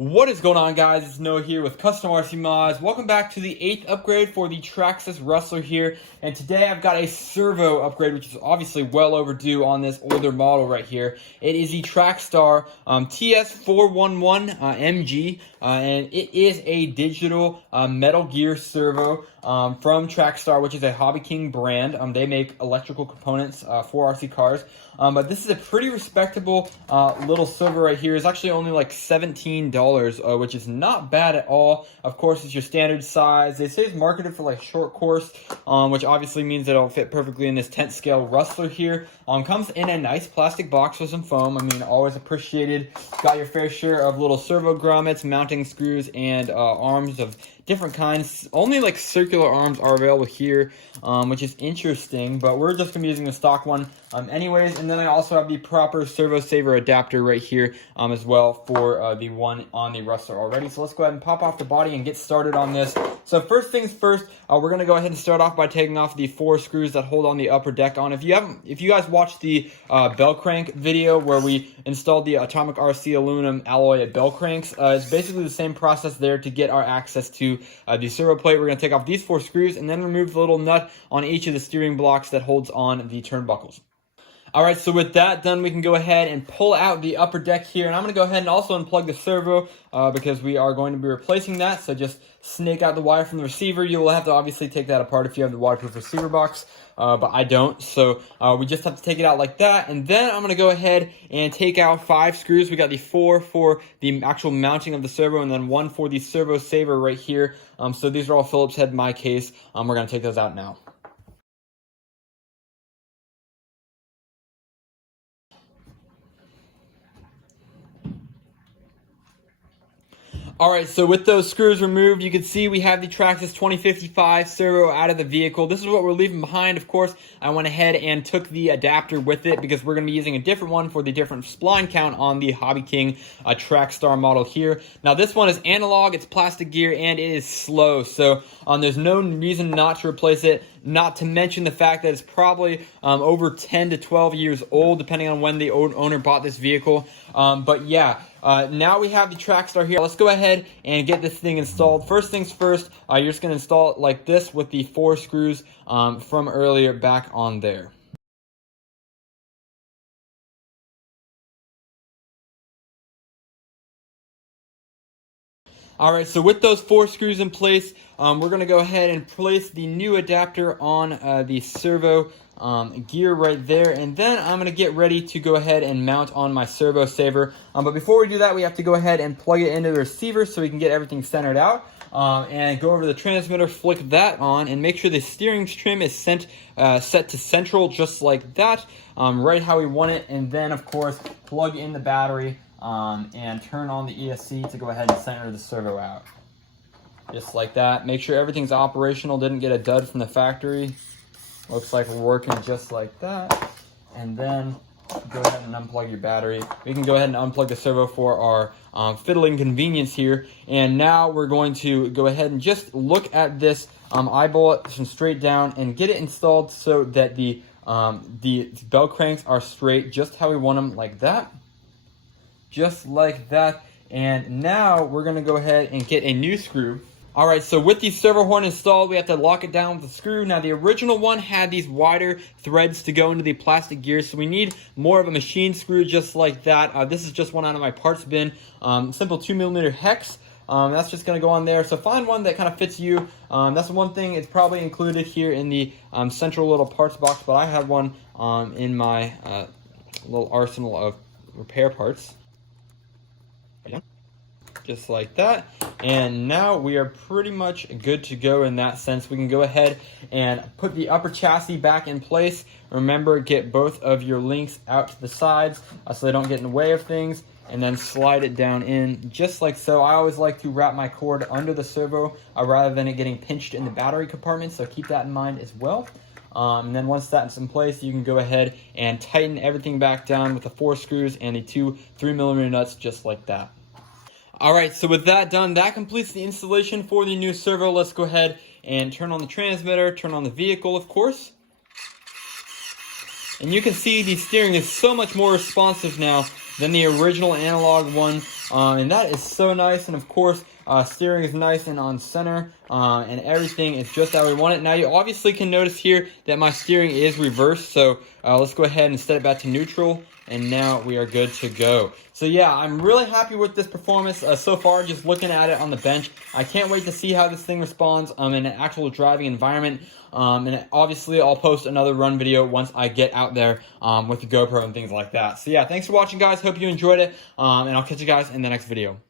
What is going on, guys? It's Noah here with Custom RC Mods. Welcome back to the 8th upgrade for the Traxxas Rustler here. And today I've got a servo upgrade, which is obviously well overdue on this older model right here. It is the TrackStar TS-411MG, and it is a digital Metal Gear servo from TrackStar, which is a Hobby King brand. They make electrical components for RC cars. But this is a pretty respectable little servo right here. It's actually only like $17, which is not bad at all. Of course, it's your standard size. They say it's marketed for like short course, which obviously means that it'll fit perfectly in this tent scale Rustler here. Comes in a nice plastic box with some foam. I mean, always appreciated. Got your fair share of little servo grommets, mounting screws, and arms of different kinds. Only like circular arms are available here, which is interesting, but we're just gonna be using the stock one anyways. And then I also have the proper servo saver adapter right here as well for the one on the Rustler already. So let's go ahead and pop off the body and get started on this. So first things first, we're gonna go ahead and start off by taking off the 4 screws that hold on the upper deck on. If you guys watched the bell crank video where we installed the Atomic RC aluminum alloy bell cranks, it's basically the same process there to get our access to the servo plate. We're going to take off these 4 screws and then remove the little nut on each of the steering blocks that holds on the turnbuckles. Alright, so with that done, we can go ahead and pull out the upper deck here. And I'm going to go ahead and also unplug the servo because we are going to be replacing that. So just snake out the wire from the receiver. You will have to obviously take that apart if you have the waterproof receiver box, but I don't. So we just have to take it out like that. And then I'm going to go ahead and take out 5 screws. We got the 4 for the actual mounting of the servo and then 1 for the servo saver right here. So these are all Phillips head in my case. We're going to take those out now. Alright, so with those screws removed, you can see we have the Traxxas 2055 servo out of the vehicle. This is what we're leaving behind, of course. I went ahead and took the adapter with it because we're going to be using a different one for the different spline count on the Hobby King Trackstar model here. Now this one is analog, it's plastic gear, and it is slow, so there's no reason not to replace it. Not to mention the fact that it's probably over 10 to 12 years old, depending on when the owner bought this vehicle. But yeah, now we have the Trackstar here. Let's go ahead and get this thing installed. First things first, you're just going to install it like this with the 4 screws from earlier back on there. Alright, so with those 4 screws in place, we're going to go ahead and place the new adapter on the servo gear right there, and then I'm going to get ready to go ahead and mount on my servo saver. But before we do that, we have to go ahead and plug it into the receiver so we can get everything centered out. And go over to the transmitter, flick that on, and make sure the steering trim is set to central just like that, right how we want it. And then, of course, plug in the battery and turn on the ESC to go ahead and center the servo out. Just like that. Make sure everything's operational, didn't get a dud from the factory. Looks like we're working just like that. And then go ahead and unplug your battery. We can go ahead and unplug the servo for our fiddling convenience here. And now we're going to go ahead and just look at this, eyeball it from straight down and get it installed so that the bell cranks are straight just how we want them, like that. Just like that. And now we're going to go ahead and get a new screw. Alright, so with the servo horn installed, we have to lock it down with a screw. Now, the original one had these wider threads to go into the plastic gears, so we need more of a machine screw just like that. This is just one out of my parts bin. Simple 2mm hex. That's just going to go on there. So find one that kind of fits you. That's the one thing. It's probably included here in the central little parts box, but I have one in my little arsenal of repair parts. Just like that. And now we are pretty much good to go in that sense. We can go ahead and put the upper chassis back in place. Remember, get both of your links out to the sides so they don't get in the way of things, and then slide it down in just like so. I always like to wrap my cord under the servo rather than it getting pinched in the battery compartment, so keep that in mind as well. And then once that's in place, you can go ahead and tighten everything back down with the 4 screws and the 2 3mm nuts just like that. Alright, so with that done, that completes the installation for the new servo. Let's go ahead and turn on the transmitter, turn on the vehicle, of course. And you can see the steering is so much more responsive now than the original analog one, and that is so nice. And of course, steering is nice and on center, and everything is just how we want it. Now you obviously can notice here that my steering is reversed, so let's go ahead and set it back to neutral, and now we are good to go. So yeah, I'm really happy with this performance so far, just looking at it on the bench. I can't wait to see how this thing responds in an actual driving environment. And obviously I'll post another run video once I get out there with the GoPro and things like that. So yeah, thanks for watching, guys. Hope you enjoyed it, and I'll catch you guys in the next video.